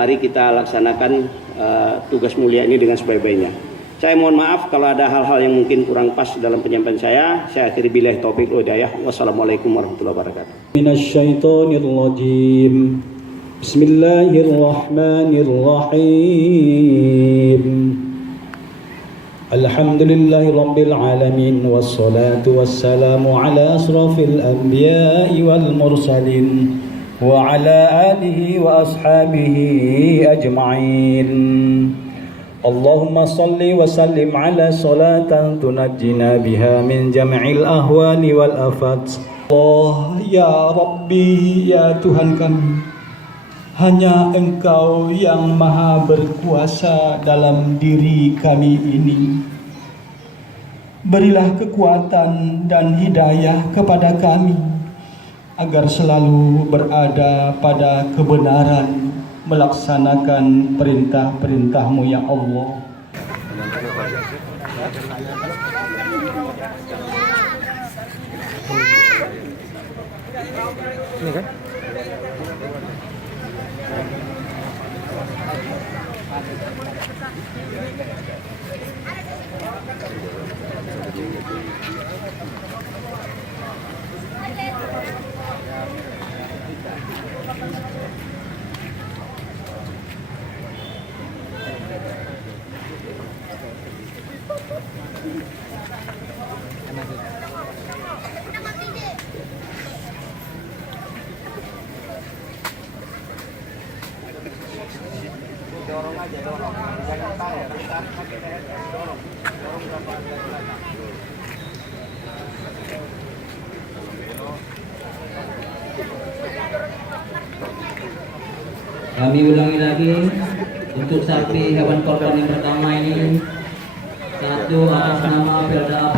Mari kita laksanakan tugas mulia ini dengan sebaik-baiknya. Saya mohon maaf kalau ada hal-hal yang mungkin kurang pas dalam penyampaian saya. Saya akhiri billahi taufiq wal hidayah. Wassalamualaikum warahmatullahi wabarakatuh. Minasyaitonir rajim. Bismillahirrahmanirrahim. Alhamdulillahirabbil alamin wassalatu wassalamu ala asrafil anbiya'i wal mursalin wa ala alihi wa ashabihi ajma'in. Allahumma salli wa sallim ala salatan tunajjina biha min jam'il ahwali wal afat. Allah ya Rabbi, ya Tuhan kami, hanya Engkau yang maha berkuasa dalam diri kami ini. Berilah kekuatan dan hidayah kepada kami agar selalu berada pada kebenaran, melaksanakan perintah-perintah-Mu ya Allah. Ini kan? Dorong aja, dorong. Jangan tarik, dorong. Dorong berapa? Kami ulangi lagi untuk sapi hewan korban yang pertama ini, satu atas nama Pelda